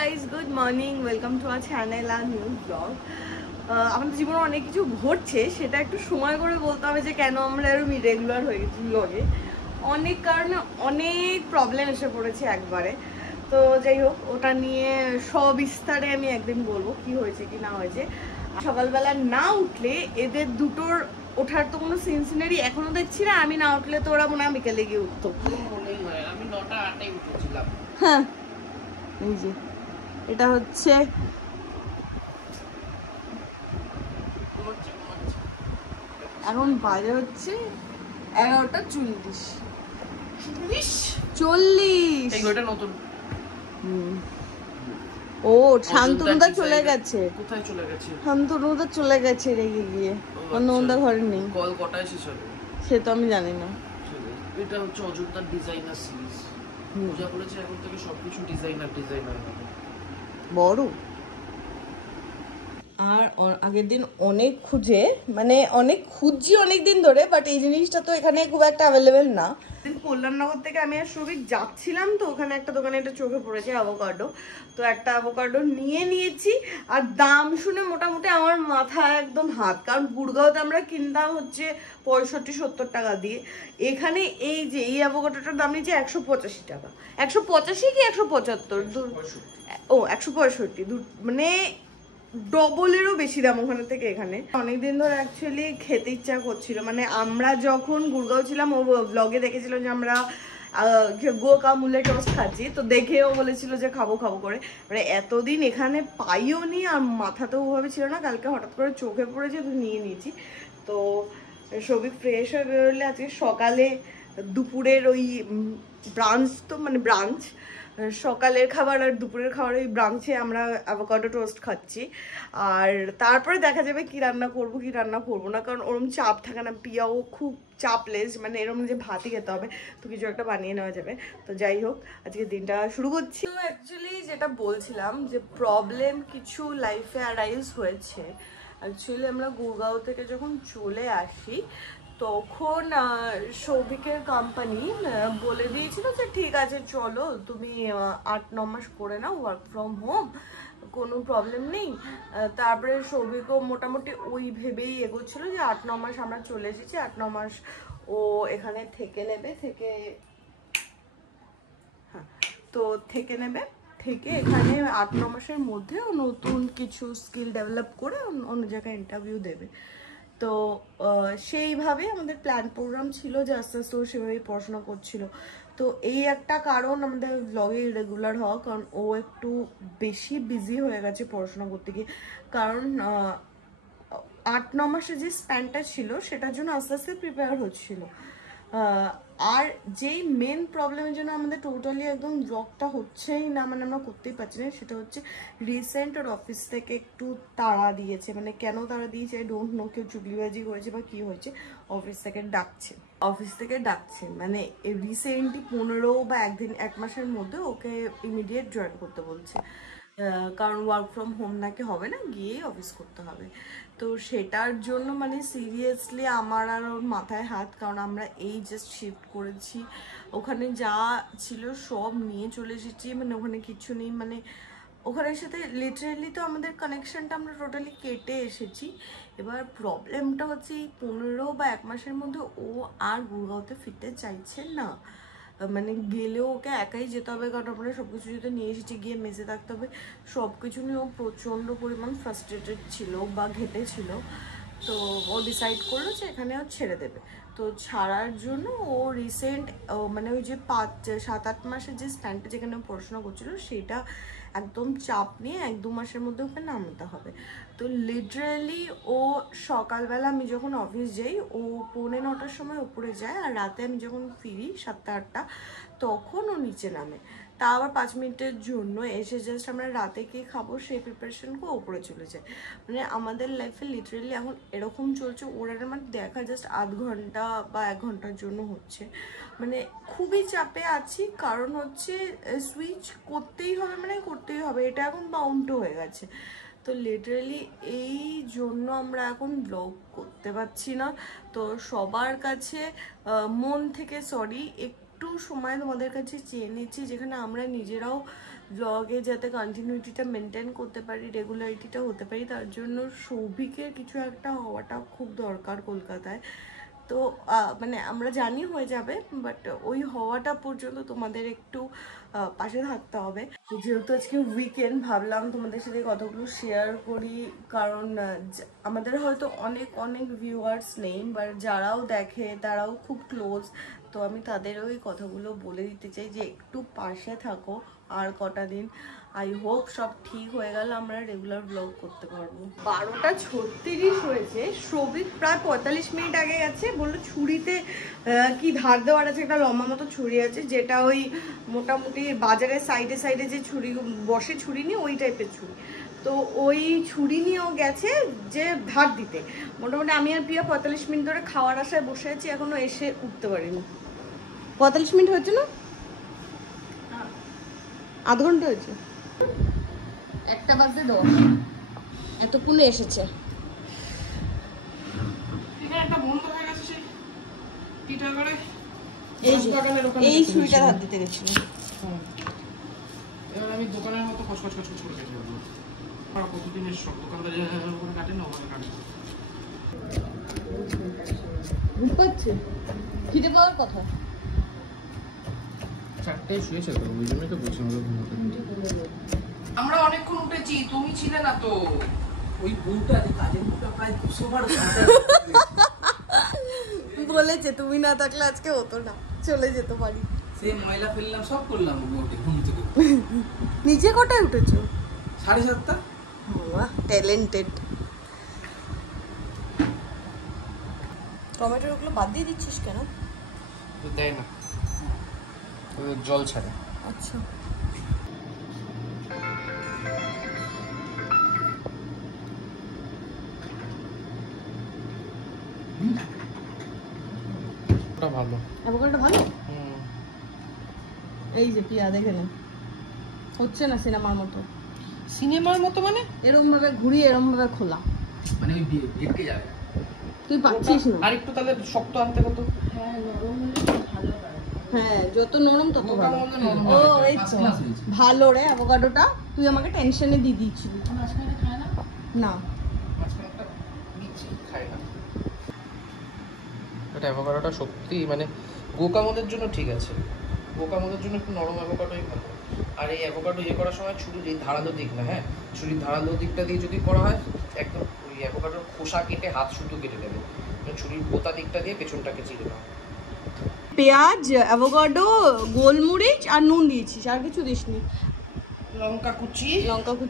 guys, good morning. Welcome to our channel and new vlog. আমাদের জীবনে অনেক কিছু ঘটছে, সেটা একটু সময় করে বলতে হবে যে কেন আমরা এরকম ইরেগুলার হয়ে গেছি ব্লগে। অনেক কারণে অনেক প্রবলেম এসে পড়েছে একবারে। তো যাই হোক, ওটা নিয়ে সবিস্তারে আমি একদিন বলবো কি হয়েছে কি না হয়েছে। সকালবেলা না উঠলে এদের দুটোর ওঠার তো কোনো সিনসিনারি এখনো দেখছি না। আমি না উঠলে তো ওরা মনে হয় বিকেলে গিয়ে উঠতো। আমি 9টা-8টায় উঠেছিলাম। হ্যাঁ, এই যে এটা হচ্ছে এখন বাজে হচ্ছে 11:40 নতুন। ও শান্তনুদা চলে গেছে। কোথায় চলে গেছে? শান্তনুদা চলে গেছে রেগে গিয়ে, অন্যদা ঘরে নেই। কল কটায় শেষ হবে সে তো আমি জানি না। এটা হচ্ছে অযোধ্যার ডিজাইনার সিরিজ। পূজা বলেছে এখন থেকে সবকিছু ডিজাইনার হবে। বড় আর আগের দিন অনেক খুঁজছি অনেক দিন ধরে, বাট এই জিনিসটা তো এখানে খুব একটা অ্যাভেলেবেল না। কল্যাণনগর থেকে আমি আর সৌভিক যাচ্ছিলাম, তো ওখানে একটা দোকানে এটা চোখে পড়েছে অ্যাভোকাডো। তো একটা অ্যাভোকাডো নিয়েছি, আর দাম শুনে মোটামুটি আমার মাথা একদম হাত। কারণ গুড়গাঁওতে আমরা কিনতাম হচ্ছে 65-70 টাকা দিয়ে, এখানে এই যে এই অ্যাভোকাডোটার দাম নিয়েছে 185 টাকা। 185 কি 175? ও 165, মানে ডবলেরও বেশি দাম ওখানে থেকে এখানে। অনেকদিন ধরে অ্যাকচুয়ালি খেতে ইচ্ছা করছিল, মানে আমরা যখন গুড়গাঁও ছিলাম ও ব্লগে দেখেছিলাম যে আমরা গুয়াকামুলে টোস্ট খাচ্ছি, তো দেখেও বলেছিল যে খাবো করে। মানে এতদিন এখানে পাইও নি আর মাথাতেও ওভাবে ছিল না, কালকে হঠাৎ করে চোখে পড়েছে তো নিয়ে নিয়েছি। তো সবই ফ্রেশ হয়ে বেরোলে আজকে সকালে দুপুরের ওই ব্রাঞ্চ সকালের খাবার আর দুপুরের খাবার ওই ব্রাঞ্চে আমরা অ্যাভোকাডো টোস্ট খাচ্ছি। আর তারপরে দেখা যাবে কি রান্না করবো না, কারণ ওরম চাপ থাকে না। পিয়াও খুব চাপলেস, মানে এরকম যে ভাতই খেতে হবে, তো কিছু একটা বানিয়ে নেওয়া যাবে। তো যাই হোক, আজকে দিনটা শুরু করছি। তো অ্যাকচুয়ালি যেটা বলছিলাম যে প্রবলেম কিছু লাইফে অ্যারাইজ হয়েছে। অ্যাকচুয়ালি আমরা গুড়গাঁও থেকে যখন চলে আসি তখন সৌভিকের কোম্পানি বলে দিয়েছিল যে ঠিক আছে চলো তুমি 8-9 মাস করে নাও ওয়ার্ক ফ্রম হোম, কোনো প্রবলেম নেই। তারপরে সৌভিকও মোটামুটি ওই ভেবেই এগোচ্ছিল যে 8-9 মাস আমরা চলে এসেছি, 8-9 মাস ও এখানে থেকে নেবে, থেকে এখানে 8-9 মাসের মধ্যে ও নতুন কিছু স্কিল ডেভেলপ করে অন্য জায়গায় ইন্টারভিউ দেবে। তো সেইভাবে আমাদের প্ল্যান প্রোগ্রাম ছিল যে আস্তে আস্তে ও সেভাবেই পড়াশোনা করছিল। তো এই একটা কারণ আমাদের ব্লগে ইরেগুলার হওয়া, কারণ ও একটু বেশি বিজি হয়ে গেছে পড়াশোনা করতে গিয়ে। কারণ 8-9 মাসের যে স্প্যানটা ছিল সেটার জন্য আস্তে আস্তে প্রিপেয়ার হচ্ছিল। আর যেই মেন প্রবলেমের জন্য আমাদের টোটালি একদম ব্লগটা হচ্ছেই না, মানে আমরা করতেই পারছি না, সেটা হচ্ছে রিসেন্ট ওর অফিস থেকে একটু তাড়া দিয়েছে। মানে কেন তাড়া দিয়েছে আই ডোন্ট নো, কেউ চুগলিবাজি করেছে বা কি হয়েছে, অফিস থেকে ডাকছে মানে রিসেন্টলি 15 বা 1 মাসের মধ্যে ওকে ইমিডিয়েট জয়েন করতে বলছে। কারণ ওয়ার্ক ফ্রম হোম নাকি হবে না, গিয়েই অফিস করতে হবে। তো সেটার জন্য মানে সিরিয়াসলি আমার আর ওর মাথায় হাত, কারণ আমরা এই জাস্ট শিফট করেছি, ওখানে যা ছিল সব নিয়ে চলে এসেছি, মানে ওখানে কিছু নেই। মানে ওখানের সাথে লিটারেলি তো আমাদের কানেকশনটা আমরা টোটালি কেটে এসেছি। এবার প্রবলেমটা হচ্ছে এই 15 বা 1 মাসের মধ্যে ও আর গুড়গাঁওতে ফিরতে চাইছে না। মানে গেলেও ওকে একাই যেতে হবে, কারণ আমরা সব কিছু যেতে নিয়ে এসেছি, গিয়ে মেসে থাকতে হবে, সব কিছু নিয়ে ও প্রচণ্ড পরিমাণ ফ্রাস্ট্রেটেড ছিল বা ঘেটে ছিল। তো ও ডিসাইড করলো যে এখানে ও ছেড়ে দেবে। তো ছাড়ার জন্য ও রিসেন্ট মানে ওই যে 7-8 মাসের যে স্ট্যান্ডটা যেখানে পড়াশোনা করছিল সেটা একদম চাপ নিয়ে 1-2 মাসের মধ্যে ওকে নামতে হবে। তো লিটারালি ও সকালবেলা আমি যখন অফিস যাই ও 9:45-র সময় উপরে যায়, আর রাতে আমি যখন ফিরি 7-8টা তখন ও নিচে নামে। তা আবার 5 মিনিটের জন্য এসে জাস্ট আমরা রাতে কি খাবো সেই প্রিপারেশন করে ওপরে চলে যায়। মানে আমাদের লাইফে লিটারালি এখন এরকম চলছে, ওরা আমার দেখা জাস্ট আধ ঘন্টা বা 1 ঘন্টার জন্য হচ্ছে। মানে খুবই চাপে আছি, কারণ হচ্ছে সুইচ করতেই হবে, এটা এখন বাউন্ড হয়ে গেছে। তো লিটারালি এই জন্য আমরা এখন ব্লগ করতে পারছি না। তো সবার কাছে মন থেকে সরি, একটু সময় তোমাদের কাছে চেয়ে নিচ্ছি, যেখানে আমরা নিজেরাও ব্লগে যাতে কন্টিনিউটিটা মেনটেন করতে পারি, রেগুলারিটিটা হতে পারি, তার জন্য সৌভিকের কিছু একটা হওয়াটা খুব দরকার কলকাতায়। তো মানে আমরা জানি হয়ে যাবে, বাট ওই হওয়াটা পর্যন্ত তোমাদের একটু পাশে থাকতে হবে। যেহেতু আজকে উইকেন্ড, ভাবলাম তোমাদের সাথে কতগুলো শেয়ার করি, কারণ আমাদের হয়তো অনেক অনেক ভিউয়ার্স নেই, বাট যারাও দেখে তারাও খুব ক্লোজ, তো আমি তাদের ওই কথাগুলো বলে দিতে চাই যে একটু পাশে থাকো আর কটা দিন। আই হোপ সব ঠিক হয়ে গেল, আমরা রেগুলার ব্লগ করতে পারবো। 12:36 হয়েছে, সৌভিক প্রায় 45 মিনিট আগে গেছে, বললো ছুরিতে কি ধার দেওয়ার আছে, একটা লম্বা মতো ছুরি আছে, যেটা ওই মোটামুটি বাজারের সাইডে সাইডে যে ছুরি বসে, ছুরি নিয়ে ওই টাইপের ছুরি, তো ওই ছুরি নিয়েও গেছে যে ধার দিতে। মোটামুটি আমি আর প্রিয়া 45 মিনিট ধরে খাওয়ার আশায় বসে আছি, এখনো এসে উঠতে পারিনি। 45 মিনিট হয়েছে না, আধ ঘন্টা হয়েছে, 1:10 এতক্ষণে এসেছে। এই ছুরিটা হাত দিতে গেছিল, এবার আমি দোকানের মতো কচকচ করে কেটে দেবো। আর কতদিনের সব দোকানদার ওখানে কাটে না, ওখানে কাটে। বুঝতে পারছি, খিদে পাওয়ার কথা। 4টায় শুয়েছে তো, ওই জন্যই তো বলছি আমরা অনেকক্ষণ উঠেছি, তুমি ছিলে না তো। ওই বউটা যে কাজের বউটা প্রায় 200 বার বলেছে তুমি না থাকলে আজকে হতো না, চলে যেতে পারি। সেই ময়লা ফেললাম, সব করলাম ঘুম থেকে। নিচে কটায় উঠেছো? 7:30। বাহ, ট্যালেন্টেড। টমেটোর ওগুলো বাদ দিয়ে দিচ্ছিস কেন? দেয় না, জল ছাড়ে। আচ্ছা, ভালো, অ্যাভোকাডোটা ভালো। এই যে পিয়া দেখে না, হচ্ছে না সিনেমার মতো। সিনেমার মতো মানে এরকম ভাবে ঘুরিয়ে এরকম ভাবে খোলা, মানে ওই ভেটকে যাবে। তুই পাচ্ছিস না। আর একটু তাহলে শক্ত আনতে কত। হ্যাঁ, নরম হলে ভালো হয়। হ্যাঁ, যত নরম তত ভালো। ও এই তো ভালো রে অ্যাভোকাডোটা, তুই আমাকে টেনশনে দিয়ে দিয়েছিলি। মাঝখানে খায় না? না, মাঝখানেটা নিচে খায় না। এটা অ্যাভোকাডোটা সত্যি মানে গোকামোদের জন্য ঠিক আছে, গোকামোদের জন্য একটু নরম অ্যাভোকাডোই ভালো। আর এই অ্যাভোকাডো ইয়ে করার সময় ছুরির এই ধারালো দিক না, হ্যাঁ ছুরির ধারালো দিকটা দিয়ে যদি করা হয় একদম ওই অ্যাভোকাডোর খোসা কেটে হাত শুধু কেটে দেবে, ছুরির বোতা দিকটা দিয়ে পেছনটাকে চিড়ে দাও। পেঁয়াজ, অ্যাভোকাডো, গোলমরিচ আর নুন দিয়েছিস, আর কিছু দিসনি? লঙ্কা কুচি,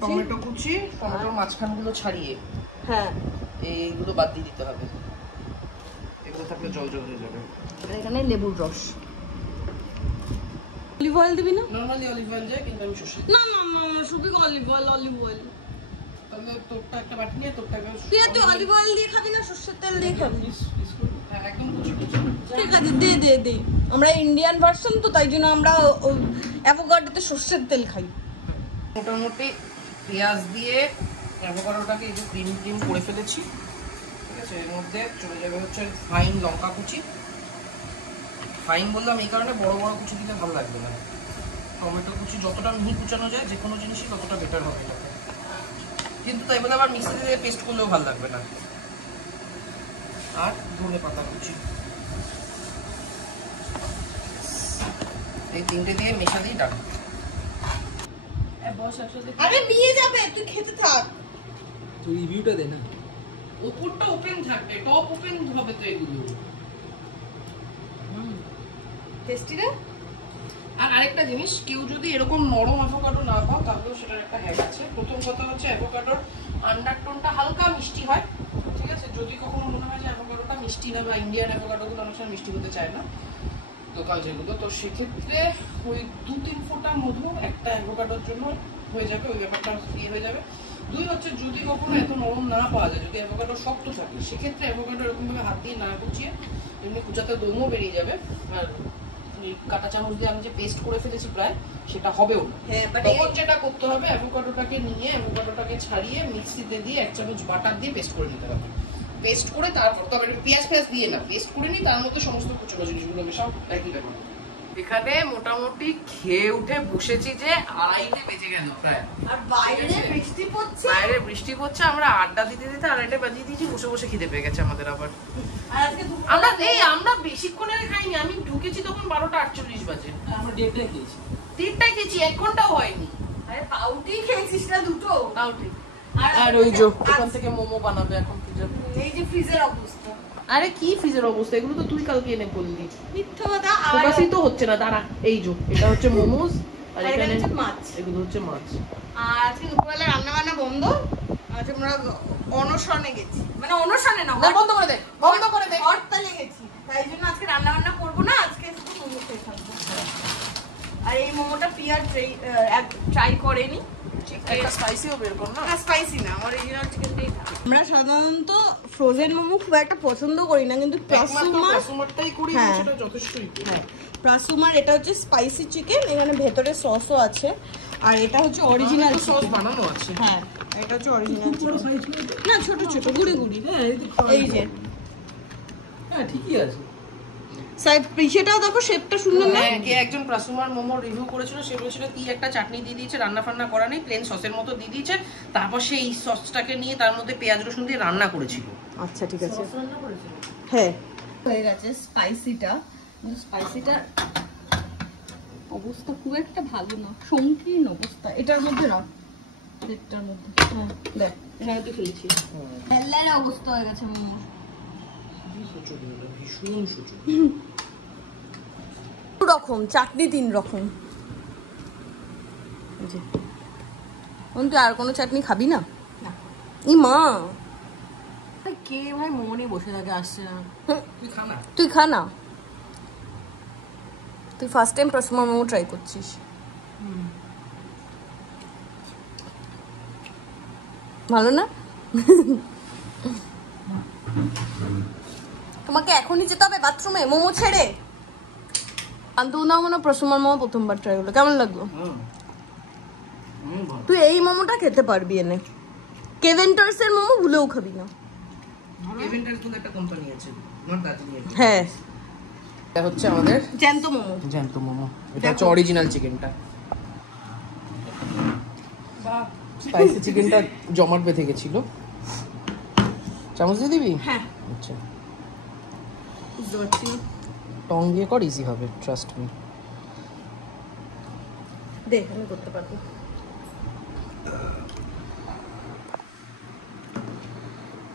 টমেটো কুচি, টমেটোর মাঝখানগুলো ছাড়িয়ে হ্যাঁ এইগুলো বাদ দিয়ে দিতে হবে, এগুলো থাকলে জল জল হয়ে যাবে। আর এখানে লেবুর রস। অলিভ অয়েল দিবি না? নরমালি অলিভ অয়েল যায়, কিন্তু আমি সরষে না না না, শুধু অলিভ অয়েল। তাহলে তোরটা একটা বাটি নিয়ে তোরটাকে তুই অলিভ অয়েল দিয়ে খাবি না সরষের তেল দিয়ে খাবি? একদম কুচি কুচি। ঠিক আছে, দে। আমরা ইন্ডিয়ান ভার্সন তো, তাই জন্য আমরা অ্যাভোকাডোতে সরষের তেল খাই। মোটামুটি পেঁয়াজ দিয়ে অ্যাভোকাডোটাকে এই যে ক্রিম করে ফেলেছি, ঠিক আছে। এর মধ্যে চলে যাবে হচ্ছে ফাইন লঙ্কা কুচি। ফাইন বললাম এই কারণে, বড় বড় কুচি দিলে ভালো লাগবে না। টমেটো কুচি যতটা মিহি কুচানো যায় যে কোনো জিনিসই ততটা বেটার হবে এটাতে, কিন্তু তাই বলে আবার মিক্সিতে দিয়ে পেস্ট করলেও ভালো লাগবে না। আর ধনে পাতা কুচি, এই তিনটে দিয়ে মেশা দিয়ে ডাল। আরে নিয়ে যাবে, তুই খেতে থাক। তুই রিভিউটা দে না। উপরটা ওপেন থাকবে, টপ ওপেন হবে তো এগুলো। টেস্টি রে। আর আরেকটা জিনিস, কেউ যদি এরকম নরম অ্যাভোকাডো না পাও তাহলেও সেটার একটা হ্যাক আছে। প্রথম কথা হচ্ছে অ্যাভোকাডোর আন্ডারটোনটা হালকা মিষ্টি হয়, ঠিক আছে। যদি কখনো মনে হয় যে অ্যাভোকাডোটা মিষ্টি না, বা ইন্ডিয়ান অ্যাভোকাডোগুলো অনেক সময় মিষ্টি হতে চায় না দোকান যেগুলো, তো সেক্ষেত্রে ওই 2-3 ফোঁটা মধু একটা অ্যাভোকাডোর জন্য হয়ে যাবে, ওই ব্যাপারটা ইয়ে হয়ে যাবে। দুই হচ্ছে যদি কখনো এত নরম না পাওয়া যায়, যদি অ্যাভোকাডো শক্ত থাকে, সেক্ষেত্রে অ্যাভোকাডো এরকমভাবে হাত দিয়ে না কুচিয়ে এমনি কুচাতে দমও বেরিয়ে যাবে, আর কাঁটা চামচ দিয়ে আমি যে পেস্ট করে ফেলেছি প্রায়, সেটা হবেও না। তখন যেটা করতে হবে, অ্যাভোকাডোটাকে নিয়ে অ্যাভোকাডোটাকে ছাড়িয়ে মিক্সিতে দিয়ে 1 চামচ বাটার দিয়ে পেস্ট করে নিতে হবে। পেস্ট করে তারপর তবে পেঁয়াজ দিয়ে না, পেস্ট করে নিই, তার মধ্যে সমস্ত কুচনো জিনিসগুলো মেশাও, একই ব্যাপার। এখানে মোটামুটি খেয়ে উঠে বসেছি যে 2:30 বেজে গেল প্রায়। আর বাইরে বৃষ্টি পড়ছে। বাইরে বৃষ্টি পড়ছে, আমরা আড্ডা দিতে দিতে 2:30 বাজিয়ে দিয়েছি, বসে বসে খিদে পেয়ে গেছে আমাদের আবার। আমরা বেশিক্ষণের খাইনি, আমি ঢুকেছি তখন 12:48 বাজে। আমরা 1:30টায় খেয়েছি। 3টায় খেয়েছি, 1 ঘন্টাও হয়নি। আরে পাউটি খেয়েছিস না দুটো? পাউটি। আর ওই যে ওখান থেকে মোমো বানাবে এখন কি জানি। এই যে ফ্রিজের অবস্থা। আরে কি ফ্রিজের অবস্থা, এগুলো তো তুই কালকে এনে বললি। মিথ্যা কথা। ফোকাসই তো হচ্ছে না, দাঁড়া। এই যে এটা হচ্ছে মোমোস, আর এটা এখানে হচ্ছে মাছ। এগুলো হচ্ছে মাছ। আর আজকে দুপুরবেলা রান্না বান্না বন্ধ। আজ আমরা অনশনে গেছি, মানে অনশনে না, বন্ধ করে দে, বন্ধ করে দে। হরতালে গেছি, তাই জন্য আজকে রান্না বান্না করবো না, আজকে শুধু মোমো খেয়ে থাকবো। আর এই মোমোটা পিয়ার ট্রাই করেনি। একটা স্পাইসিও বের কর না। স্পাইসি না, অরিজিনাল চিকেনটাই খাই। আমরা সাধারণত ফ্রোজেন মোমো খুব একটা পছন্দ করি না, কিন্তু প্রসুমারটাই করি, হ্যাঁ। সেটা যথেষ্টই। হ্যাঁ, প্রসুমার এটা হচ্ছে স্পাইসি চিকেন, এখানে ভেতরে সসও আছে, আর এটা হচ্ছে অরিজিনাল সস বানানো আছে। হ্যাঁ, এটা হচ্ছে অরিজিনাল না, ছোট ছোট গুড়ি গুড়ি। হ্যাঁ এই যে হ্যাঁ ঠিকই আছে। সাইড পিছেটাও দেখো, শেপটা সুন্দর না? হ্যাঁ, কে একজন প্রসুমার মোমো রিভিউ করেছিল, সে বলেছিল কি একটা চাটনি দিয়ে দিয়েছে, রান্না ফান্না করা নেই, প্লেন সসের মতো দিয়ে দিয়েছে, তারপর সেই সসটাকে নিয়ে তার মধ্যে পেঁয়াজ রসুন দিয়ে রান্না করেছিল। আচ্ছা ঠিক আছে, হ্যাঁ হয়ে গেছে স্পাইসিটা। স্পাইসিটা অবস্থা খুব একটা ভালো না, সংকীর্ণ অবস্থা। এটার মধ্যে না, এটার মধ্যে হ্যাঁ দেখ, এখানে তো খেয়েছি, হেল্লার অবস্থা হয়ে গেছে মোমো। ভীষণ সুচু। রকম চাটনি 3 রকম। তুই আর কোনো চাটনি খাবি না? ই মা, কে ভাই মোমো নিয়ে বসে থাকে, আসছে না। তুই খা না। তুই ফার্স্ট টাইম প্রসমা মোমো ট্রাই করছিস। ভালো না? তোমাকে এখনই যেতে হবে বাথরুমে মোমো ছেড়ে? আন্তনা মনে প্রসমার মোমো প্রথমবার ট্রাই করলো, কেমন লাগলো? তুই এই মোমোটা খেতে পারবি এনে, কেভেন্টার্স এর মোমো ভুলেও খাবি না। কেভেন্টার্স বলে একটা কোম্পানি আছে, নট দার্জিলিং। হ্যাঁ, এটা হচ্ছে আমাদের জ্যান্ত মোমো। জ্যান্ত মোমো, এটা হচ্ছে অরিজিনাল চিকেনটা। বাহ, স্পাইসি চিকেনটা জমাট বেঁধে গেছিল। চামচ দিয়ে দিবি? হ্যাঁ আচ্ছা, বুঝতে পারছি। টং দিয়ে কর, ইজি হবে, ট্রাস্ট মি। দেখ আমি করতে পারবো।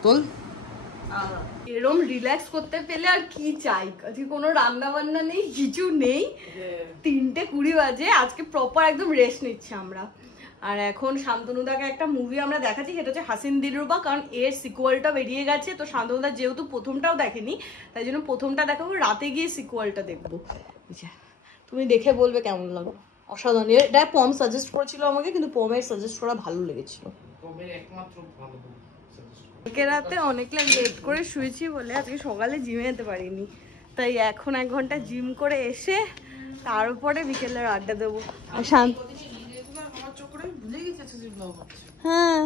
তোল। এরম রিল্যাক্স করতে পেলে আর কি চাই? আজকে কোনো রান্না বান্না নেই, কিছু নেই, 3:20 বাজে। আজকে প্রপার একদম রেস্ট নিচ্ছি আমরা। আর এখন শান্তনুদাকে একটা মুভি আমরা দেখাচ্ছি, সেটা হচ্ছে হাসিন দিলরুবা, কারণ এর সিকুয়ালটা বেরিয়ে গেছে। তো শান্তনুদা যেহেতু প্রথমটাও দেখেনি, তাই জন্য প্রথমটা দেখাবো, রাতে গিয়ে সিকুয়ালটা দেখবো। তুমি দেখে বলবে কেমন লাগলো। অসাধারণ। এটা পম সাজেস্ট করেছিল আমাকে, কিন্তু পমের সাজেস্ট করা ভালো লেগেছিল। পমের একমাত্র ভালো কালকে রাতে অনেক লেট করে শুয়েছি বলে আজকে সকালে জিমে যেতে পারিনি, তাই এখন 1 ঘন্টা জিম করে এসে তারপরে বিকেলের আড্ডা দেবো। আর শান্ত, হ্যাঁ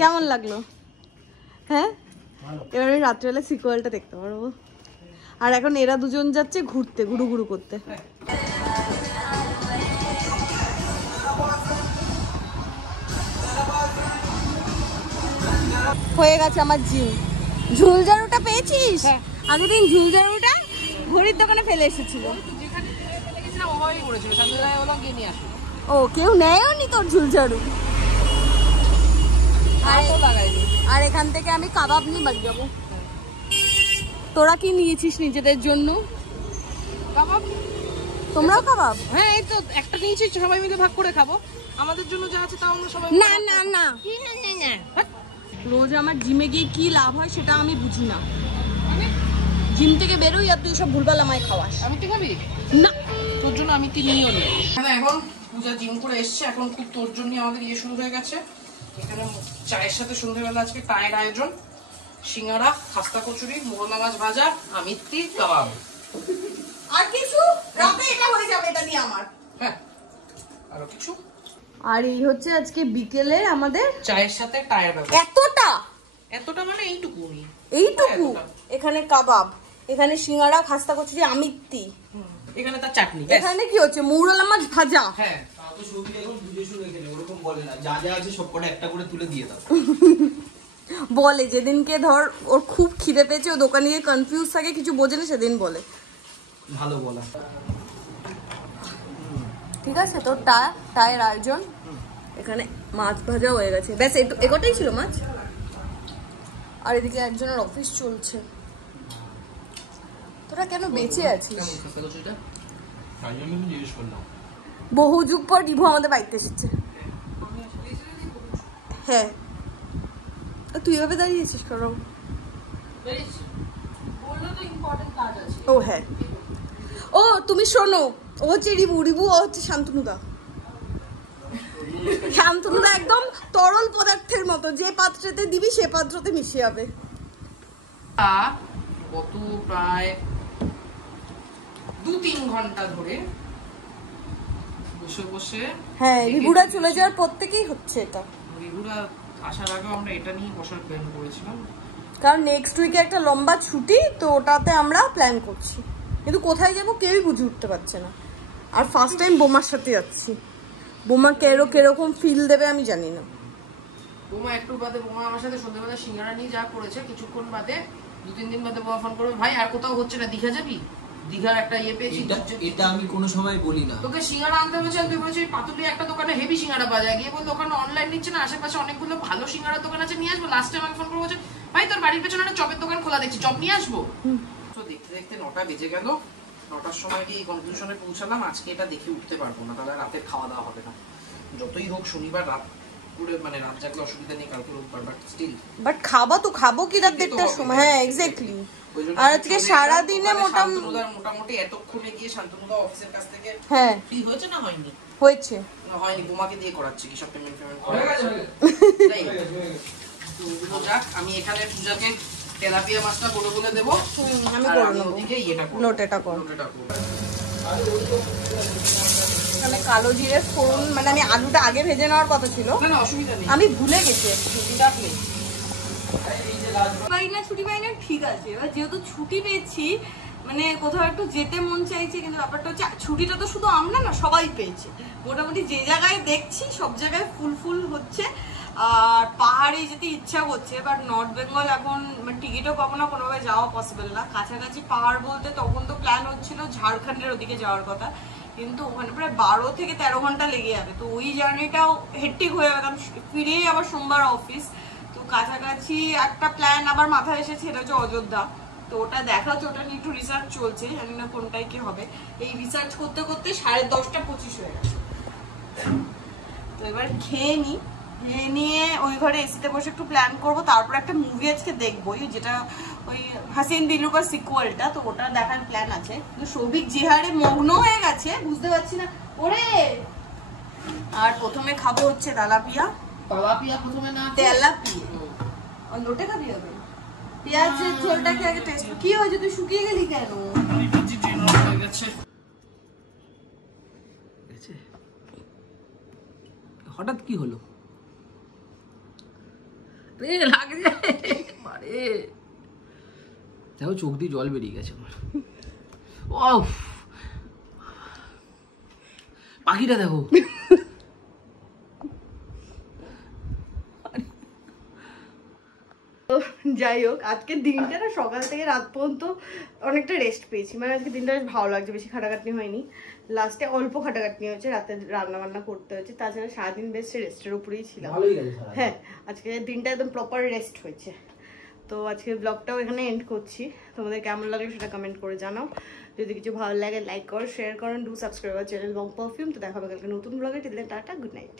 কেমন লাগলো? হ্যাঁ, এবার আমি রাত্রেবেলা সিকুয়ালটা দেখতে পারবো। আর এখন এরা দুজন যাচ্ছে ঘুরতে, ঘুরু ঘুরু করতে। হয়ে গেছে আমার জিম। ঝুলঝাড়ুটা পেয়েছিস? আগের দিন ঝুলঝাড়ুটা ঘড়ির দোকানে ফেলে এসেছিল। ও, কেউ নেয়নি তোর ঝুলঝাড়ু? আর এখান থেকে আমি কাবাব নিয়ে বাড়ি যাবো। তোরা কি নিয়েছিস নিজেদের জন্য? কাবাব। তোমরাও কাবাব? হ্যাঁ, এই তো একটা নিয়েছি, সবাই মিলে ভাগ করে খাবো। আমাদের জন্য যা আছে তাও আমরা সবাই। না না না, রোজ আমার জিমে গিয়ে কি লাভ হয় সেটা আমি বুঝি না। জিম থেকে বেরোই আর তুই সব ভুলভাল আমায় খাওয়াস। আমি তো খাবি না, তোর জন্য আমি নিও নি। এখন পূজা জিম করে এসছে, এখন খুব তোর জন্য আমাদের ইয়ে শুরু হয়ে গেছে। এখানে চায়ের সাথে সন্ধ্যেবেলা আজকে টায়ের আয়োজন, সিঙ্গারা, খাস্তা কচুরি, মোহনা মাছ ভাজা, আমিত্তি, কাবাব। আর কিছু রাতে এটা হয়ে যাবে, এটা দিয়ে আমার। হ্যাঁ, আরো কিছু। আর এই হচ্ছে আজকে বিকেলে আমাদের চায়ের সাথে টায়ের ব্যবস্থা। এতটা এতটা মানে এইটুকুনি। এইটুকু। এখানে কাবাব, এখানে সিঙ্গাড়া, খাস্তা কচুরি, আমিত্তি। এখানে তার চাটনি। এখানে কি হচ্ছে? মৌরলা মাছ ভাজা। হ্যাঁ তো সবই এখন বুঝে শুনে এখানে ওরকম বলে না, যা যা আছে সবকটা একটা করে তুলে দিয়ে দাও। বলে যেদিনকে ধর ওর খুব খিদে পেয়েছে, ও দোকানে গিয়ে কনফিউজ থাকে, কিছু বোঝে না, সেদিন বলে। ভালো বলা। ঠিক আছে, তো টায়ের আয়োজন। এখানে মাছ ভাজা হয়ে গেছে, ব্যাস এটাই ছিল মাছ। আর এদিকে একজনের অফিস চলছে। তোরা কেন বেঁচে আছিস? বহু যুগ পর রিভু আমাদের বাড়িতে এসেছে। হ্যাঁ, তুই এভাবে দাঁড়িয়েছিস কারণ ও হ্যাঁ, ও তুমি শোনো, ও হচ্ছে রিভু, ও হচ্ছে শান্তনুদা। শান্তনুদা একদম তরল পদার্থের মতো, যে পাত্রতে দিবি সে পাত্রতে মিশে যাবে। গত প্রায় 2-3 ঘন্টা ধরে বসে বসে, হ্যাঁ রিভুরা চলে যাওয়ার পর থেকেই হচ্ছে এটা। রিভুরা আসার আগে আমরা এটা নিয়ে বসার প্ল্যান করেছিলাম, কারণ নেক্সট উইকে একটা লম্বা ছুটি, তো ওটাতে আমরা প্ল্যান করছি, কিন্তু কোথায় যাবো কেউই বুঝে উঠতে পারছে না। আর ফার্স্ট টাইম বোমার সাথে যাচ্ছি, বোমা কিরকম ফিল দেবে আমি জানি না। বোমা একটু বাদে, বোমা আমার সাথে সন্ধ্যাবেলা সিঙ্গারা নিয়ে যা করেছে, কিছুক্ষণ বাদে 2-3 দিন বাদে বোমা ফোন করবে, ভাই আর কোথাও হচ্ছে না, দীঘা যাবি? দীঘার একটা ইয়ে পেয়েছি। এটা আমি কোনো সময় বলি না। তোকে সিঙ্গারা আনতে হয়েছে, তুই বলেছিস পাতুলি একটা দোকানে হেভি সিঙ্গারা পাওয়া যায়, গিয়ে বল দোকানে অনলাইন নিচ্ছে না, আশেপাশে অনেকগুলো ভালো সিঙ্গারার দোকান আছে, নিয়ে আসবো। লাস্ট টাইম আমাকে ফোন করে বলছে, ভাই তোর বাড়ির পেছনে একটা চপের দোকান খোলা দেখছি, চপ নিয়ে আসবো। তো দেখতে দেখতে 9টা বেজে গেল। 9টার সময় গিয়ে কনক্লুশনে পৌঁছালাম আজকে এটা দেখে উঠতে পারবো না, তাহলে রাতের খাওয়া দাওয়া হবে না। যতই হোক শনিবার রাত পুরো, মানে রাত জাগলে অসুবিধা নেই, কালকে রোববার, বাট স্টিল খাবো কি রাত 1টার সময়। হ্যাঁ এক্স্যাক্টলি। আর আজকে সারা দিনে মোটামুটি এতক্ষণে গিয়ে শান্তনুদা অফিসের কাছ থেকে হ্যাঁ ফ্রি হয়েছে না হয়নি? হয়েছে। না হয়নি, বোমাকে দিয়ে করাচ্ছে কি সব পেমেন্ট করে। তো যাক, আমি এখানে পূজাকে তেলাপিয়া মাছটা বলে দেবো, আমি করে নেবো। ওদিকে ইয়েটা করব, লোটেটা কর। তাহলে কালো জিরে ফোড়ন, মানে আমি আলুটা আগে ভেজে নেওয়ার কথা ছিল, না অসুবিধা নেই, আমি ভুলে গেছি। ছুটি পাই না ঠিক আছে, এবার যেহেতু ছুটি পেয়েছি, মানে কোথাও একটু যেতে মন চাইছে, কিন্তু ব্যাপারটা হচ্ছে ছুটিটা তো শুধু আমরা না, সবাই পেয়েছে। মোটামুটি যে জায়গায় দেখছি সব জায়গায় ফুল হচ্ছে, আর পাহাড়ে যেতে ইচ্ছা করছে, বাট নর্থ বেঙ্গল এখন টিকিটও পাবো না, কোনোভাবে যাওয়া পসিবল না। কাছাকাছি পাহাড় বলতে তখন তো প্ল্যান হচ্ছিল ঝাড়খণ্ডের ওদিকে যাওয়ার কথা, কিন্তু ওখানে প্রায় 12 থেকে 13 ঘন্টা লেগে যাবে, তো ওই জার্নিটাও হেক্টিক হয়ে যাবে, কারণ ফিরেই আবার সোমবার অফিস। তো কাছাকাছি একটা প্ল্যান আবার মাথায় এসেছে, সেটা হচ্ছে অযোধ্যা। তো ওটা দেখা হচ্ছে, ওটা নিয়ে একটু রিসার্চ চলছে, জানি না কোনটাই কি হবে। এই রিসার্চ করতে করতে 10:30-25 হয়ে গেছে। তো এবার খেয়ে নিয়ে ওই ঘরে এসিতে বসে একটু প্ল্যান করবো, তারপর একটা মুভি আজকে দেখবো, যেটা ওই হাসিন দিলরুবার সিকুয়ালটা, তো ওটা দেখার প্ল্যান আছে। কিন্তু সৌভিক যে হারে মগ্ন হয়ে গেছে বুঝতে পারছি না ওরে। আর প্রথমে খাবো হচ্ছে তেলাপিয়া প্রথমে না, তেলাপিয়া লোটে খাবি হবে। পেঁয়াজের ঝোলটাকে আগে টেস্ট। কি হয়েছে, তুই শুকিয়ে গেলি কেন? হয়ে গেছে। হঠাৎ কি হলো? দেখো চোখ দিয়ে জল বেরিয়ে গেছে আমার। পাখিটা দেখো। যাই হোক, আজকের দিনটা না সকাল থেকে রাত পর্যন্ত অনেকটা রেস্ট পেয়েছি, মানে আজকে দিনটা বেশ ভালো লাগছে, বেশি খাটাখাটনি হয়নি। লাস্টে অল্প খাটাখাটনি হয়েছে, রাতে রান্না বান্না করতে হয়েছে, তাছাড়া সারাদিন বেশ রেস্টের উপরেই ছিলাম। হ্যাঁ, আজকে দিনটা একদম প্রপার রেস্ট হয়েছে। তো আজকের ব্লগটাও এখানে এন্ড করছি। তোমাদের কেমন লাগলো সেটা কমেন্ট করে জানাও। যদি কিছু ভালো লাগে লাইক করো, শেয়ার করো, do subscribe our channel Bong perfume. তো দেখা হবে কালকে নতুন ব্লগে। Till then tata, good night.